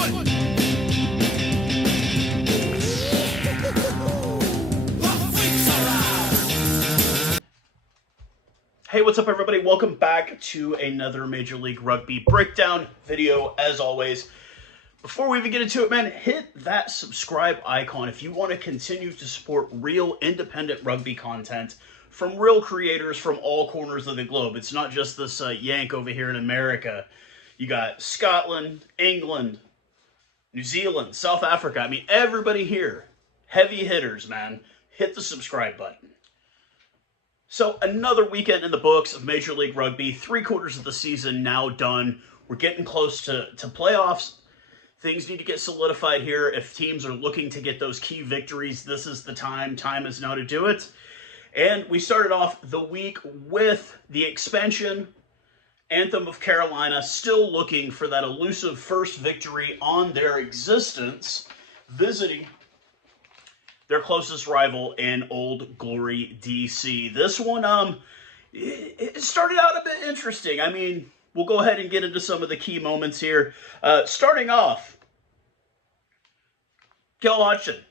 Hey, what's up everybody? Welcome back to another Major League Rugby breakdown video as always. Before we even get into it, man, hit that subscribe icon if you want to continue to support real independent rugby content from real creators from all corners of the globe. It's not just this yank over here in America. You got Scotland, England, New Zealand, South Africa. I mean, everybody here, heavy hitters, man. Hit the subscribe button. So another weekend in the books of Major League Rugby, 3/4 of the season now done. We're getting close to playoffs. Things need to get solidified here. If teams are looking to get those key victories, this is the time. Time is now to do it. And we started off the week with the expansion, Anthem of Carolina, still looking for that elusive first victory on their existence, visiting their closest rival in Old Glory, DC. This one, it started out a bit interesting. I mean, we'll go ahead and get into some of the key moments here. Starting off, Kel Hodgson,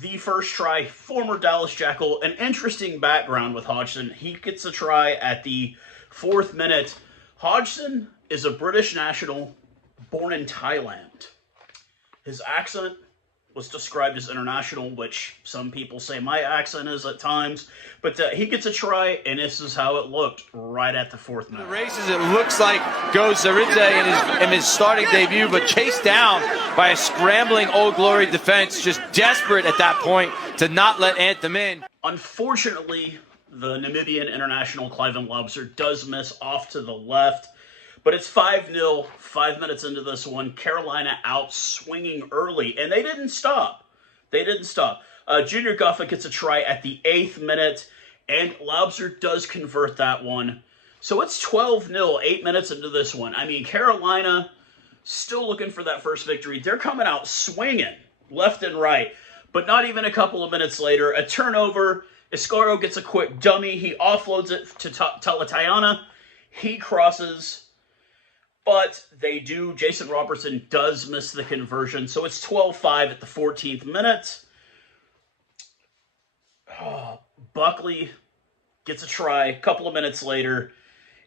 the first try, former Dallas Jackal. An interesting background with Hodgson. He gets a try at the 4th minute. Hodgson is a British national born in Thailand. His accent was described as international, which some people say my accent is at times. But he gets a try, and this is how it looked right at the 4th minute. The races, it looks like goes Zaridze in his starting debut, but chased down by a scrambling Old Glory defense, just desperate at that point to not let Anthem in. Unfortunately, the Namibian international Cliven Lobster does miss off to the left. But it's 5-0, 5 minutes into this one. Carolina out swinging early, and they didn't stop. They didn't stop. Junior Guffa gets a try at the 8th minute, and Lobster does convert that one. So it's 12-0, 8 minutes into this one. I mean, Carolina still looking for that first victory. They're coming out swinging left and right. But not even a couple of minutes later, a turnover. Escaro gets a quick dummy. He offloads it to Talatayana. He crosses. But they do. Jason Robertson does miss the conversion. So it's 12-5 at the 14th minute. Buckley gets a try a couple of minutes later.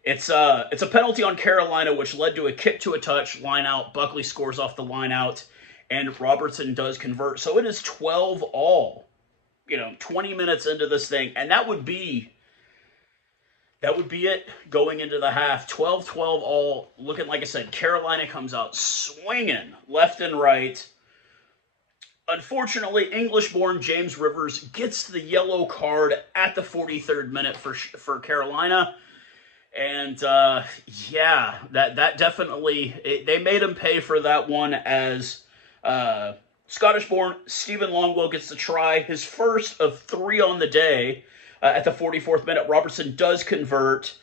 It's a penalty on Carolina, which led to a kick to a touch, line out. Buckley scores off the line out, and Robertson does convert. So it is 12-all, 20 minutes into this thing. And that would be it going into the half. 12-12 all. Looking, like I said, Carolina comes out swinging left and right. Unfortunately, English-born James Rivers gets the yellow card at the 43rd minute for Carolina. And, yeah, that definitely, they made him pay for that one as Scottish-born Stephen Longwell gets the try, his first of 3 on the day. At the 44th minute, Robertson does convert.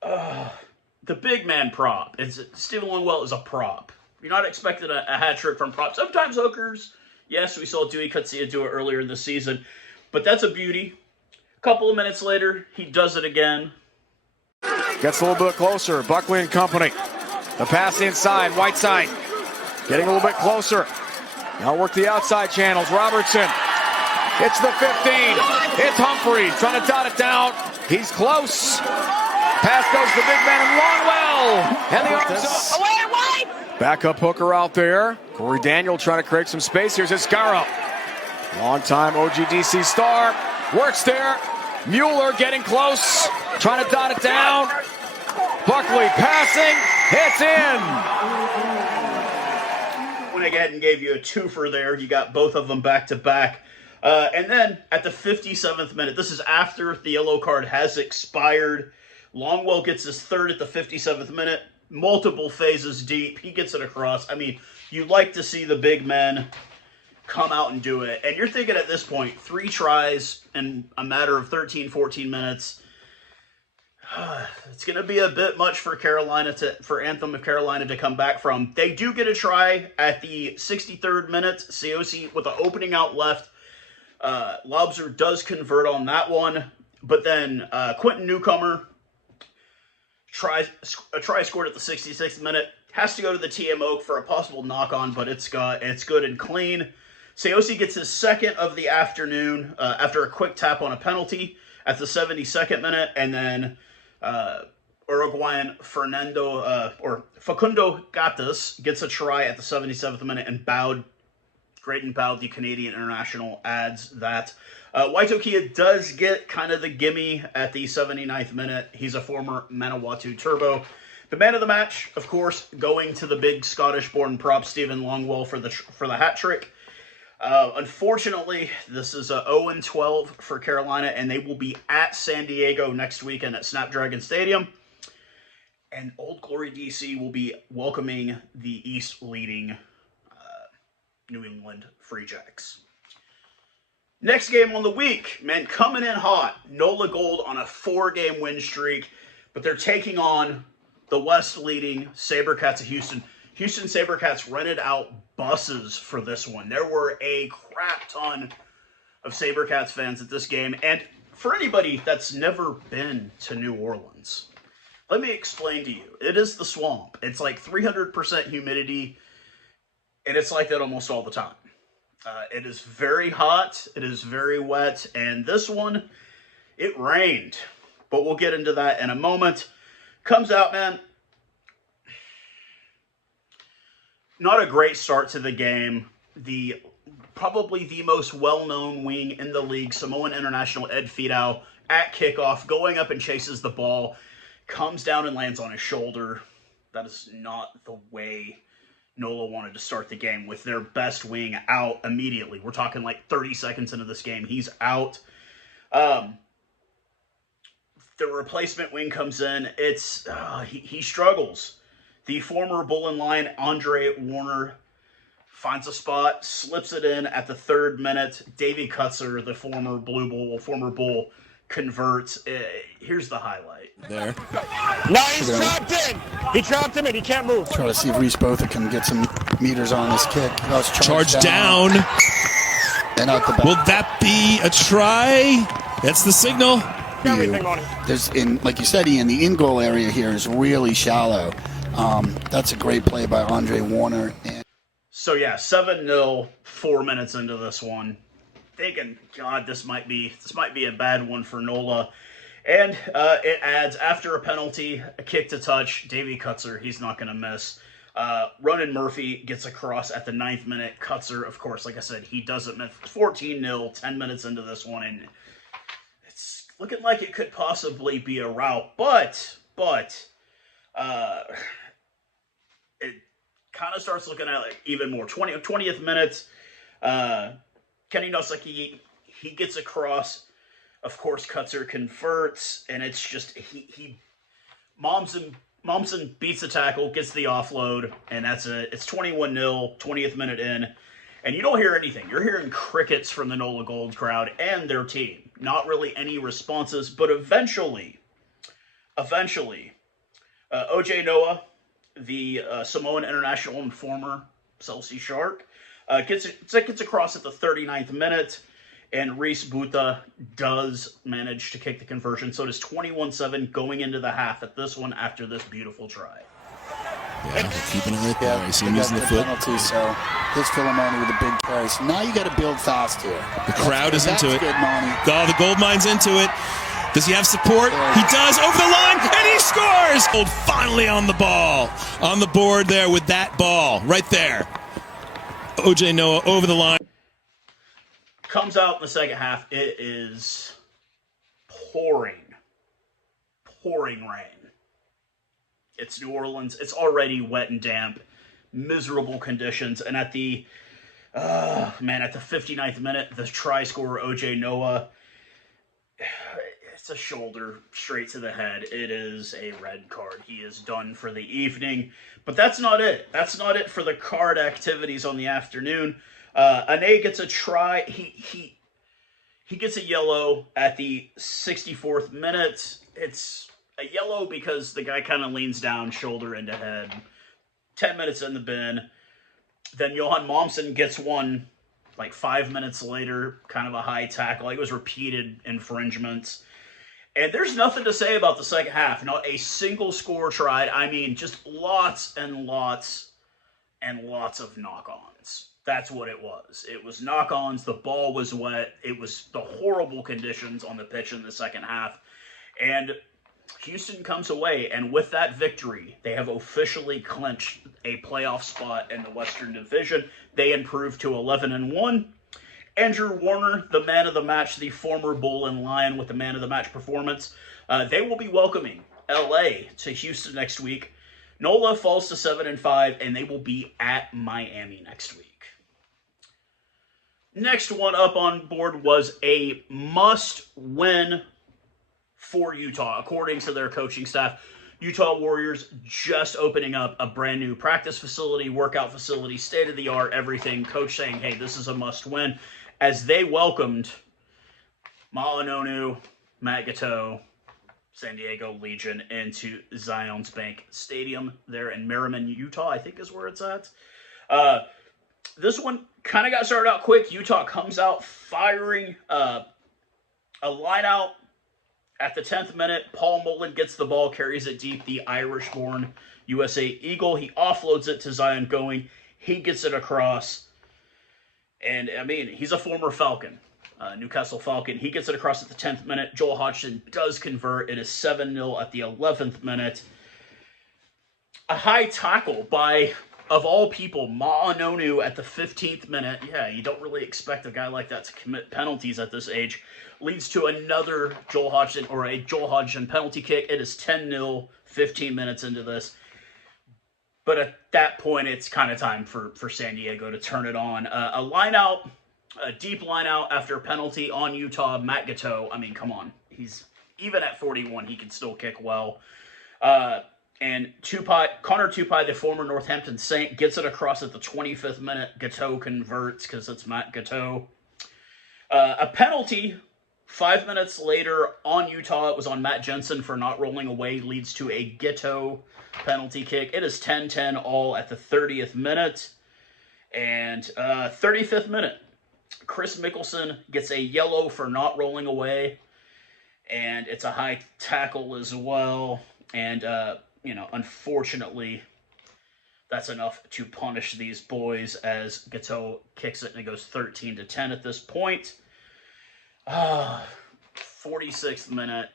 The big man prop. Stephen Longwell is a prop. You're not expecting a hat trick from prop. Sometimes hookers. Yes, we saw Dewey Kutsia do it earlier in the season. But that's a beauty. A couple of minutes later, he does it again. Gets a little bit closer. Buckley and company. The pass inside. Whiteside getting a little bit closer. Now work the outside channels. Robertson. It's the 15. It's Humphrey trying to dot it down. He's close. Pass goes to the big man and Longwell. And the arms up. Away. Backup hooker out there. Corey Daniel trying to create some space. Here's Escaro. Long-time OGDC star. Works there. Mueller getting close. Trying to dot it down. Buckley passing. It's in. Went ahead and gave you a twofer there. You got both of them back-to-back. And then at the 57th minute, this is after the yellow card has expired. Longwell gets his 3rd at the 57th minute. Multiple phases deep. He gets it across. I mean, you like to see the big men come out and do it. And you're thinking at this point, 3 tries in a matter of 13, 14 minutes. It's going to be a bit much for for Anthem of Carolina to come back from. They do get a try at the 63rd minute. Ciosi with an opening out left. Lobster does convert on that one. But then Quentin Newcomer, a try scored at the 66th minute. has to go to the TMO for a possible knock-on, but it's good and clean. Saosi gets his second of the afternoon after a quick tap on a penalty at the 72nd minute, and then Uruguayan Facundo Gatas gets a try at the 77th minute, and Graydon Bowd, the Canadian international, adds that. Waitokia does get kind of the gimme at the 79th minute. He's a former Manawatu Turbo. The man of the match, of course, going to the big Scottish-born prop Stephen Longwell for the hat trick. Unfortunately, this is 0-12 for Carolina, and they will be at San Diego next weekend at Snapdragon Stadium. And Old Glory DC will be welcoming the East-leading New England Free Jacks. Next game on the week, man, coming in hot. NOLA Gold on a 4-game win streak, but they're taking on the West-leading Sabercats of Houston. Houston Sabercats rented out buses for this one. There were a crap ton of Sabercats fans at this game. And for anybody that's never been to New Orleans, let me explain to you. It is the swamp. It's like 300% humidity, and it's like that almost all the time. It is very hot. It is very wet. And this one, it rained. But we'll get into that in a moment. Comes out, man. Not a great start to the game. Probably the most well-known wing in the league, Samoan international Ed Fidau, at kickoff, going up and chases the ball, comes down and lands on his shoulder. That is not the way NOLA wanted to start the game, with their best wing out immediately. We're talking like 30 seconds into this game. He's out. The replacement wing comes in. He struggles. The former Bull and Lion, Andre Warner, finds a spot, slips it in at the 3rd minute. Davey Kutzer, the former Bull, converts. Here's the highlight. There. No, he's trapped in. He trapped him and he can't move. Try to see if Reese Botha can get some meters on this kick. Charge down. And out the back. Will that be a try? That's the signal. Everything on him. There's like you said, Ian, the in-goal area here is really shallow. That's a great play by Andre Warner. So yeah, 7-0, 4 minutes into this one. Thinking, God, this might be a bad one for NOLA. And it adds, after a penalty, a kick to touch, Davey Kutzer, he's not going to miss. Ronan Murphy gets across at the 9th minute. Kutzer, of course, like I said, he doesn't miss. 14-0, 10 minutes into this one, and it's looking like it could possibly be a rout. But it kind of starts looking at like even more. 20th minute, Kenny Nosaki, he gets across. Of course, Kutzer converts, and it's just Momsen beats the tackle, gets the offload, and it's 21-0, 20th minute in, and you don't hear anything. You're hearing crickets from the NOLA Gold crowd and their team. Not really any responses, but eventually, OJ Noah, the Samoan international and former Chelsea Shark, gets across at the 39th minute, and Reese Botha does manage to kick the conversion. So it is 21-7 going into the half at this one after this beautiful try. Yeah, they're keeping it right there. I see him using the foot. Penalty, so his Philomoni with a big carry. So now you got to build fast here. The crowd is into it. Good, Monty. Oh, the gold mine's into it. Does he have support? He does, over the line, and he scores! Gold finally on the ball. On the board there with that ball, right there. OJ Noah over the line. Comes out in the second half. It is pouring rain. It's New Orleans. It's already wet and damp. Miserable conditions. And at the 59th minute, the try scorer, OJ Noah, it's a shoulder straight to the head. It is a red card. He is done for the evening. But that's not it. That's not it for the card activities on the afternoon. Ane gets a try. He gets a yellow at the 64th minute. It's a yellow because the guy kind of leans down, shoulder into head. 10 minutes in the bin. Then Johan Momsen gets one like 5 minutes later, kind of a high tackle. It was repeated infringements. And there's nothing to say about the second half. Not a single score tried. I mean, just lots and lots and lots of knock-ons. That's what it was. It was knock-ons. The ball was wet. It was the horrible conditions on the pitch in the second half. And Houston comes away, and with that victory, they have officially clinched a playoff spot in the Western Division. They improved to 11-1. Andrew Warner, the man of the match, the former Bull and Lion with the man of the match performance, they will be welcoming LA to Houston next week. NOLA falls to 7-5, and they will be at Miami next week. Next one up on board was a must-win for Utah, according to their coaching staff. Utah Warriors just opening up a brand new practice facility, workout facility, state-of-the-art, everything. Coach saying, hey, this is a must-win, as they welcomed Ma'anonu, Matt Gateau, San Diego Legion into Zions Bank Stadium there in Merriman, Utah, I think is where it's at. This one kind of got started out quick. Utah comes out firing a line out at the 10th minute. Paul Mullen gets the ball, carries it deep. The Irish-born USA Eagle. He offloads it to Zion Going. He gets it across. And, I mean, he's a former Falcon, Newcastle Falcon. He gets it across at the 10th minute. Joel Hodgson does convert. It is 7-0 at the 11th minute. A high tackle by, of all people, Ma'anonu at the 15th minute. Yeah, you don't really expect a guy like that to commit penalties at this age. Leads to another Joel Hodgson penalty kick. It is 10-0, 15 minutes into this. But at that point, it's kind of time for San Diego to turn it on. A deep line out after a penalty on Utah. Matt Gateau, I mean, come on. He's even at 41, he can still kick well. And Connor Tupai, the former Northampton Saint, gets it across at the 25th minute. Gateau converts because it's Matt Gateau. A penalty 5 minutes later on Utah. It was on Matt Jensen for not rolling away. Leads to a Gateau penalty kick. It is 10-10 all at the 30th minute. And 35th minute, Chris Mickelson gets a yellow for not rolling away. And it's a high tackle as well. And, unfortunately, that's enough to punish these boys as Gateau kicks it and it goes 13-10 at this point. 46th minute,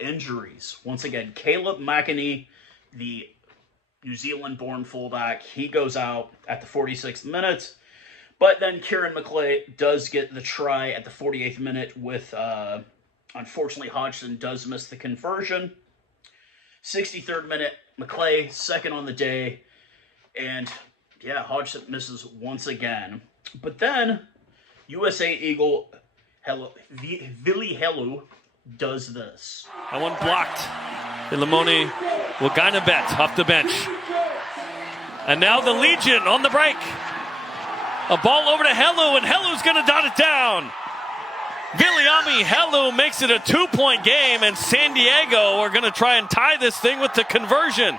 injuries. Once again, Caleb McInerney, the New Zealand-born fullback, he goes out at the 46th minute. But then Kieran McClay does get the try at the 48th minute with, unfortunately, Hodgson does miss the conversion. 63rd minute, McClay, second on the day. And, yeah, Hodgson misses once again. But then, USA Eagle, Vili Helu, does this. That one blocked. Ilimoni Waganabet off the bench. And now the Legion on the break. A ball over to Helu, and Helu's going to dot it down. Viliami Helu makes it a 2-point game, and San Diego are going to try and tie this thing with the conversion.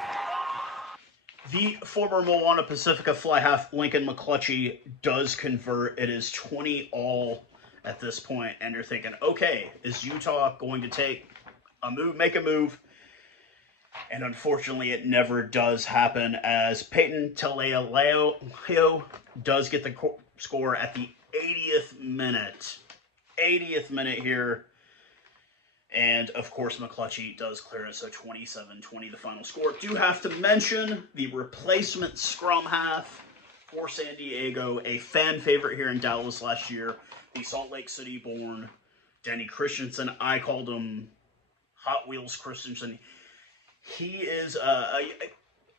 The former Moana Pacifica fly half Lincoln McClutchy does convert. It is 20-all at this point, and you're thinking, okay, is Utah going to make a move? And unfortunately, it never does happen, as Peyton Telealeo does get the score at the 80th minute. 80th minute here. And, of course, McClutchy does clear it, so 27-20 the final score. Do have to mention the replacement scrum half for San Diego, a fan favorite here in Dallas last year, the Salt Lake City-born Danny Christensen. I called him Hot Wheels Christensen. He is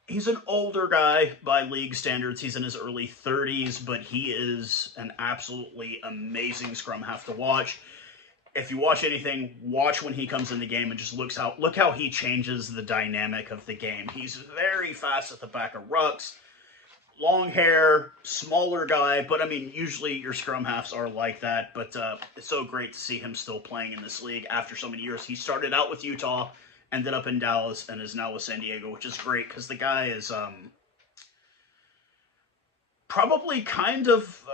he's an older guy by league standards. He's in his early 30s, but he is an absolutely amazing scrum half to watch. If you watch anything, watch when he comes in the game and just look how he changes the dynamic of the game. He's very fast at the back of rucks, long hair, smaller guy, but I mean, usually your scrum halves are like that, but it's so great to see him still playing in this league after so many years. He started out with Utah, ended up in Dallas, and is now with San Diego, which is great because the guy is probably kind of,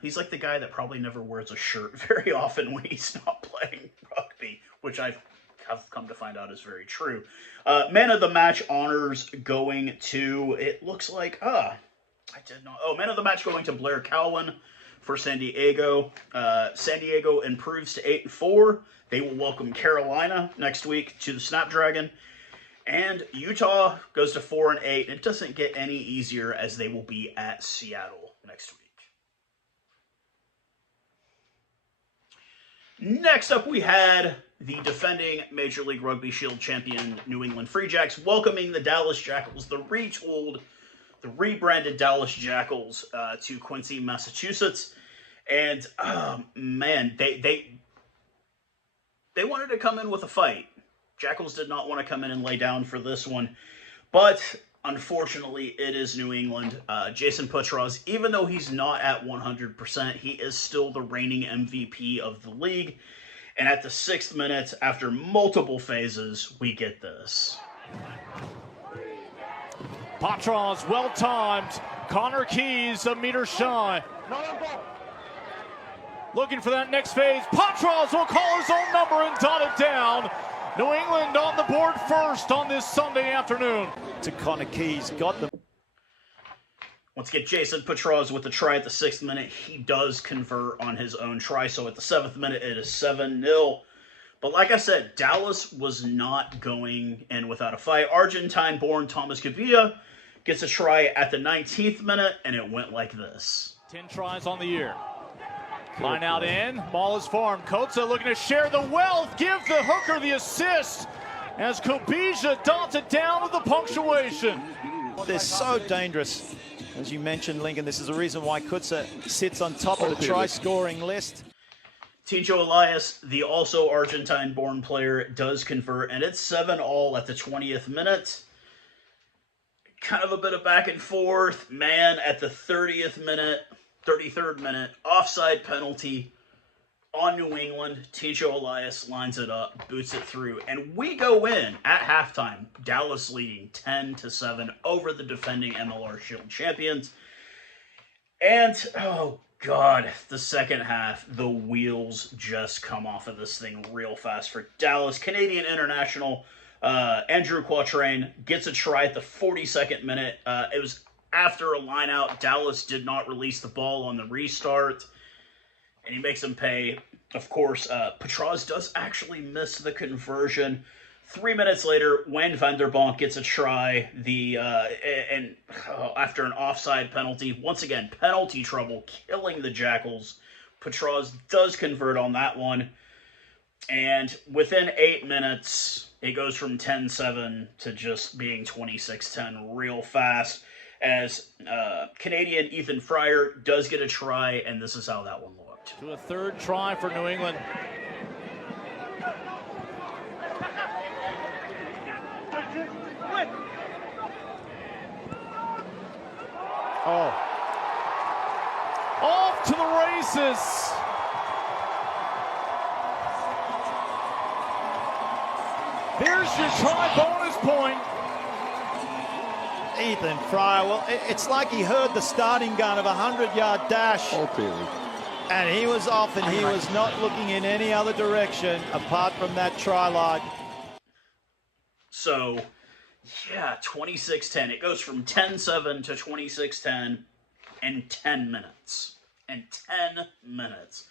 he's like the guy that probably never wears a shirt very often when he's not playing rugby, which I have come to find out is very true. Man of the match honors going to, it looks like, I did not. Oh, man of the match going to Blair Cowan for San Diego. San Diego improves to 8-4. They will welcome Carolina next week to the Snapdragon. And Utah goes to 4-8. It doesn't get any easier as they will be at Seattle next week. Next up, we had the defending Major League Rugby Shield champion New England Free Jacks welcoming the Dallas Jackals, the retooled, the rebranded Dallas Jackals to Quincy, Massachusetts. And, man, they wanted to come in with a fight. Jackals did not want to come in and lay down for this one. But, unfortunately, it is New England. Jason Putraz, even though he's not at 100%, he is still the reigning MVP of the league. And at the 6th minute, after multiple phases, we get this. Patras, well-timed. Connor Keys, a meter shy. Looking for that next phase. Patras will call his own number and dot it down. New England on the board first on this Sunday afternoon. To Connor Keys, got them. Once again, Jason Putraz with the try at the 6th minute. He does convert on his own try, so at the 7th minute, it is 7-0. But like I said, Dallas was not going in without a fight. Argentine-born Thomas Gavia gets a try at the 19th minute, and it went like this. 10 tries on the year. Line out in, ball is formed. Kotza looking to share the wealth, give the hooker the assist as Kobija dots it down with the punctuation. They're so dangerous. As you mentioned, Lincoln, this is the reason why Kutza sits on top of the try-scoring list. Tijo Elias, the also Argentine-born player, does convert, and it's 7-all at the 20th minute. Kind of a bit of back and forth. Man, at the 33rd minute, offside penalty on New England. Tijo Elias lines it up, boots it through, and we go in at halftime. Dallas leading 10-7 over the defending MLR Shield champions. And, oh God, the second half, the wheels just come off of this thing real fast for Dallas. Canadian international Andrew Quatrain gets a try at the 42nd minute. It was after a line out. Dallas did not release the ball on the restart, and he makes him pay. Of course, Putraz does actually miss the conversion. 3 minutes later, Wayne Vanderbonk gets a try. After an offside penalty, once again, penalty trouble, killing the Jackals. Putraz does convert on that one. And within 8 minutes, it goes from 10-7 to just being 26-10 real fast. As Canadian Ethan Fryer does get a try, and this is how that one looked. To a third try for New England. Oh. Off to the races. There's your try bonus point. Ethan Fryer, well, it's like he heard the starting gun of a 100-yard dash. And he was off, and he was not looking in any other direction apart from that try line. So, yeah, 26-10. It goes from 10-7 to 26-10 in 10 minutes. In 10 minutes.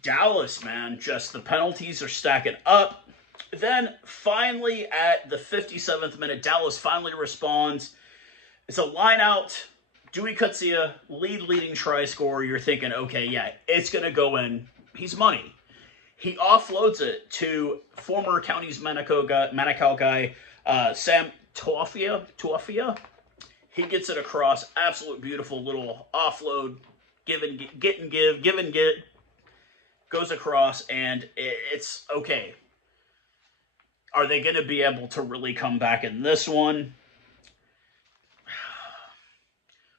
Dallas, man, just the penalties are stacking up. Then, finally, at the 57th minute, Dallas finally responds. It's a line out. Dewey Kutsia, leading try scorer. You're thinking, okay, yeah, it's going to go in. He's money. He offloads it to former Counties Manukau guy, Sam Tuafia. He gets it across. Absolute beautiful little offload. Give and get. Goes across, and it's okay. Are they going to be able to really come back in this one?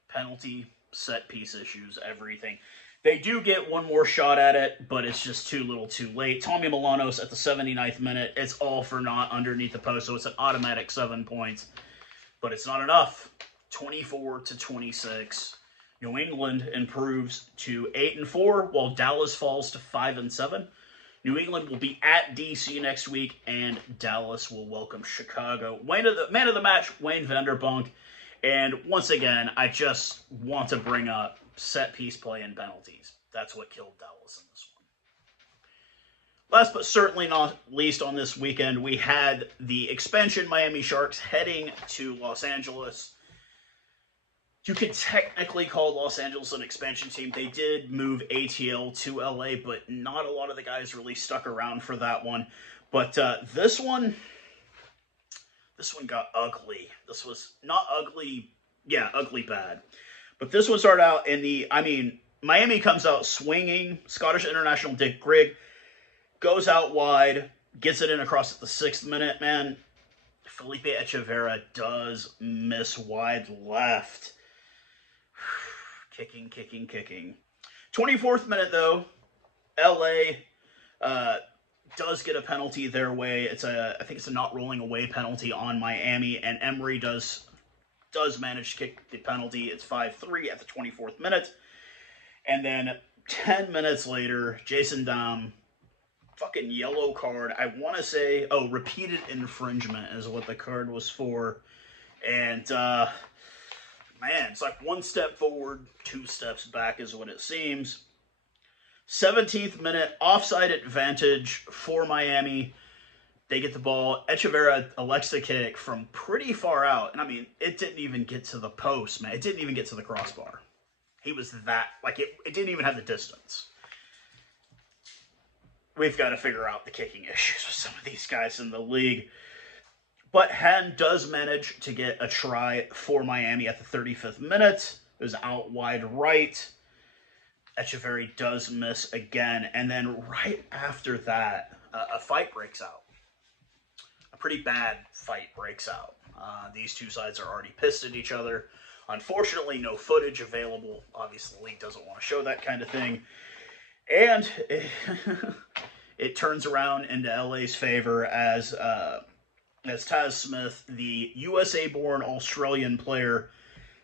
Penalty, set piece issues, everything. They do get one more shot at it, but it's just too little too late. Tommy Milanos at the 79th minute. It's all for naught underneath the post, so it's an automatic 7 points. But it's not enough. 24-26. New England improves to 8-4, while Dallas falls to 5-7. New England will be at DC next week, and Dallas will welcome Chicago. Man of the match, Wayne Vanderbunk. And once again, I just want to bring up set piece play and penalties. That's what killed Dallas in this one. Last but certainly not least on this weekend, we had the expansion Miami Sharks heading to Los Angeles. You could technically call Los Angeles an expansion team. They did move ATL to LA, but not a lot of the guys really stuck around for that one. But this one got ugly. This was not ugly, yeah, ugly bad. But this one started out Miami comes out swinging. Scottish international Dick Grigg goes out wide, gets it in across at the 6th minute. Man, Felipe Echeverria does miss wide left. Kicking. 24th minute, though, LA does get a penalty their way. I think it's a not rolling away penalty on Miami, and Emery does manage to kick the penalty. It's 5-3 at the 24th minute. And then 10 minutes later, Jason Damm, fucking yellow card. I want to say, repeated infringement is what the card was for. And, man, it's like 1 step forward, 2 steps back is what it seems. 17th minute, offside advantage for Miami. They get the ball. Echeverria elects to kick from pretty far out. And, it didn't even get to the post, man. It didn't even get to the crossbar. He was that, it didn't even have the distance. We've got to figure out the kicking issues with some of these guys in the league. But Hen does manage to get a try for Miami at the 35th minute. It was out wide right. Echeverria does miss again. And then right after that, a fight breaks out. A pretty bad fight breaks out. These two sides are already pissed at each other. Unfortunately, no footage available. Obviously, the league doesn't want to show that kind of thing. And it turns around into LA's favor as Taz Smith, the USA-born Australian player,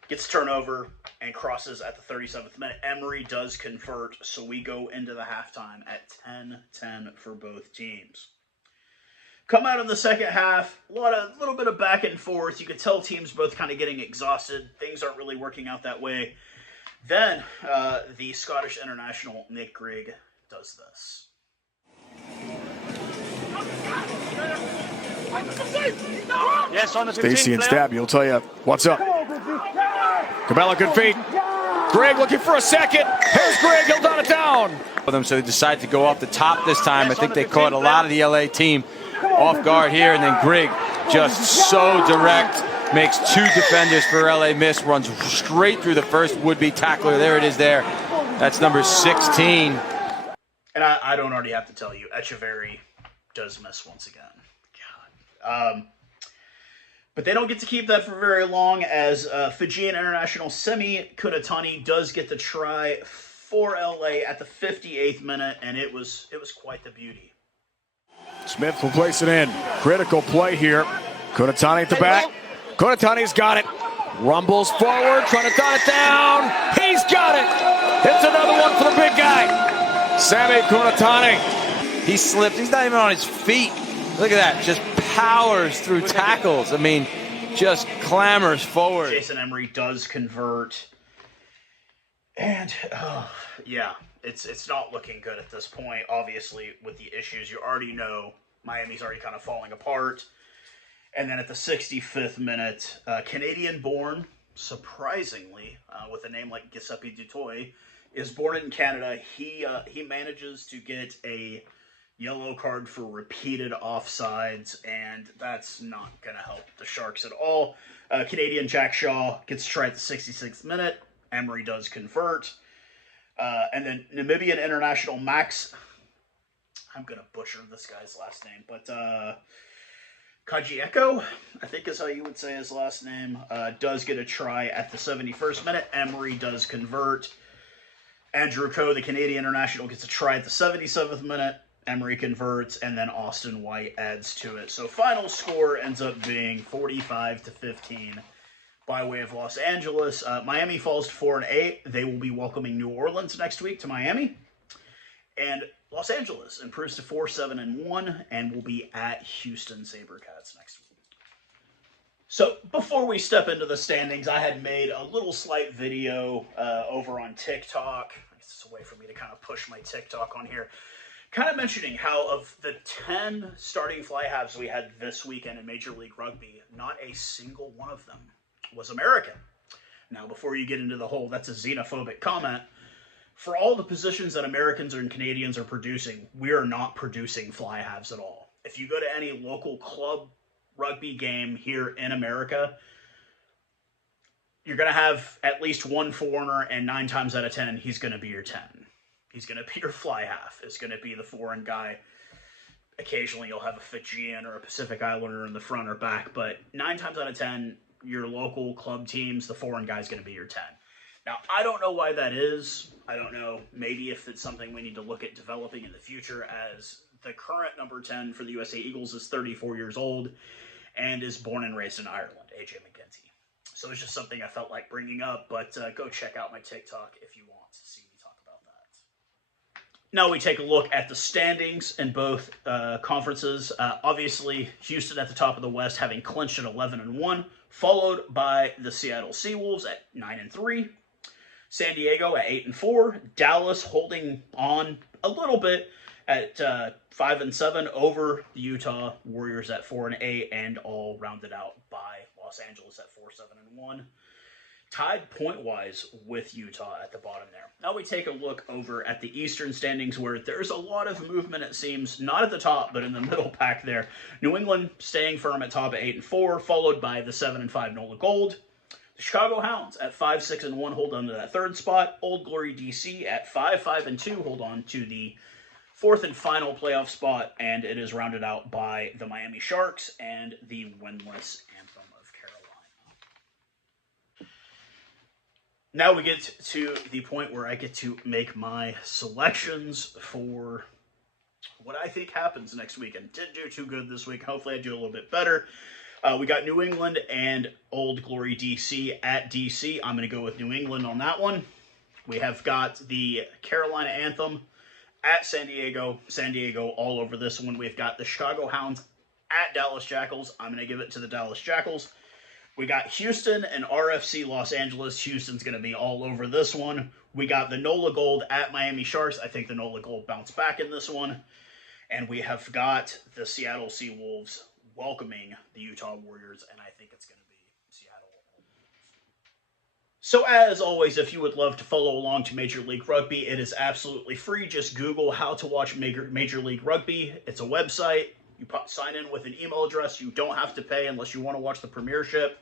gets turnover and crosses at the 37th minute. Emery does convert, so we go into the halftime at 10-10 for both teams. Come out in the second half, a little bit of back and forth. You could tell teams both kind of getting exhausted. Things aren't really working out that way. Then the Scottish international Nick Grigg does this. Yes, on the Stacey and Stabby will tell you what's up. Cabela, good feet. Grigg looking for a second. Here's Grigg, he'll dot it down. For them, so they decide to go off the top this time. I think they caught a lot of the LA team off guard here, and then Grigg just so direct, makes 2 defenders for LA miss, runs straight through the first would-be tackler. There it is there. That's number 16. And I don't already have to tell you, Echeverria does miss once again. God. But they don't get to keep that for very long, as Fijian international Semi Kunatani does get the try for LA at the 58th minute, and it was quite the beauty. Smith will place it in. Critical play here. Kunatani at the back. Kunatani's got it. Rumbles forward, trying to dot it down. He's got it. Hits another one for the big guy. Sami Kunatani. He slipped. He's not even on his feet. Look at that. Just powers through tackles. Just clambers forward. Jason Emery does convert. And, yeah, it's not looking good at this point. Obviously, with the issues, you already know Miami's already kind of falling apart. And then at the 65th minute, Canadian-born, surprisingly, with a name like Giuseppe Dutoy, is born in Canada. He manages to get a yellow card for repeated offsides, and that's not going to help the Sharks at all. Canadian Jack Shaw gets tried at the 66th minute. Emery does convert. And then Namibian international Max, I'm going to butcher this guy's last name, but Kajieko, I think is how you would say his last name, does get a try at the 71st minute. Emery does convert. Andrew Coe, the Canadian international, gets a try at the 77th minute. Emery converts, and then Austin White adds to it. So final score ends up being 45-15 by way of Los Angeles. Miami falls to 4-8. They will be welcoming New Orleans next week to Miami. And Los Angeles improves to 4-7-1 and will be at Houston SaberCats next week. So before we step into the standings, I had made a little slight video over on TikTok. It's a way for me to kind of push my TikTok on here. Kind of mentioning how of the 10 starting fly halves we had this weekend in Major League Rugby, not a single one of them was American. Now, before you get into the whole, that's a xenophobic comment, for all the positions that Americans and Canadians are producing, we are not producing fly halves at all. If you go to any local club rugby game here in America, you're going to have at least one foreigner, and 9 times out of 10, he's going to be your 10. He's going to be your fly half. It's going to be the foreign guy. Occasionally, you'll have a Fijian or a Pacific Islander in the front or back, but 9 times out of 10, your local club teams, the foreign guy is going to be your 10. Now, I don't know why that is. I don't know. Maybe if it's something we need to look at developing in the future, as the current number 10 for the USA Eagles is 34 years old and is born and raised in Ireland, AJ McGinty. So it's just something I felt like bringing up, but go check out my TikTok if you want to see me talk about that. Now we take a look at the standings in both conferences. Obviously, Houston at the top of the West, having clinched at 11-1, followed by the Seattle Seawolves at 9-3, San Diego at 8-4, Dallas holding on a little bit at 5-7 over the Utah Warriors at 4-8, and all rounded out by Los Angeles at 4-7-1. Tied point-wise with Utah at the bottom there. Now we take a look over at the Eastern standings, where there's a lot of movement, it seems, not at the top, but in the middle pack there. New England staying firm at top at 8-4, followed by the 7-5 NOLA Gold. The Chicago Hounds at 5-6-1 hold on to that third spot. Old Glory DC at 5-5-2 hold on to the fourth and final playoff spot, and it is rounded out by the Miami Sharks and the winless Anthem of Carolina. Now we get to the point where I get to make my selections for what I think happens next weekend. Didn't do too good this week. Hopefully I do a little bit better. We got New England and Old Glory DC at DC. I'm going to go with New England on that one. We have got the Carolina Anthem at San Diego all over this one. We've got the Chicago Hounds at Dallas Jackals. I'm going to give it to the Dallas Jackals. We got Houston and RFC Los Angeles. Houston's going to be all over this one. We got the NOLA Gold at Miami Sharks. I think the NOLA Gold bounced back in this one. And we have got the Seattle Seawolves welcoming the Utah Warriors, and I think it's going to be Seattle. So as always, if you would love to follow along to Major League Rugby, it is absolutely free. Just Google how to watch Major League Rugby. It's a website. You sign in with an email address. You don't have to pay unless you want to watch the premiership.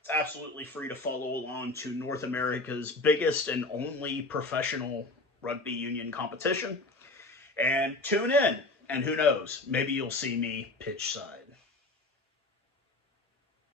It's absolutely free to follow along to North America's biggest and only professional rugby union competition. And tune in, and who knows, maybe you'll see me pitch side.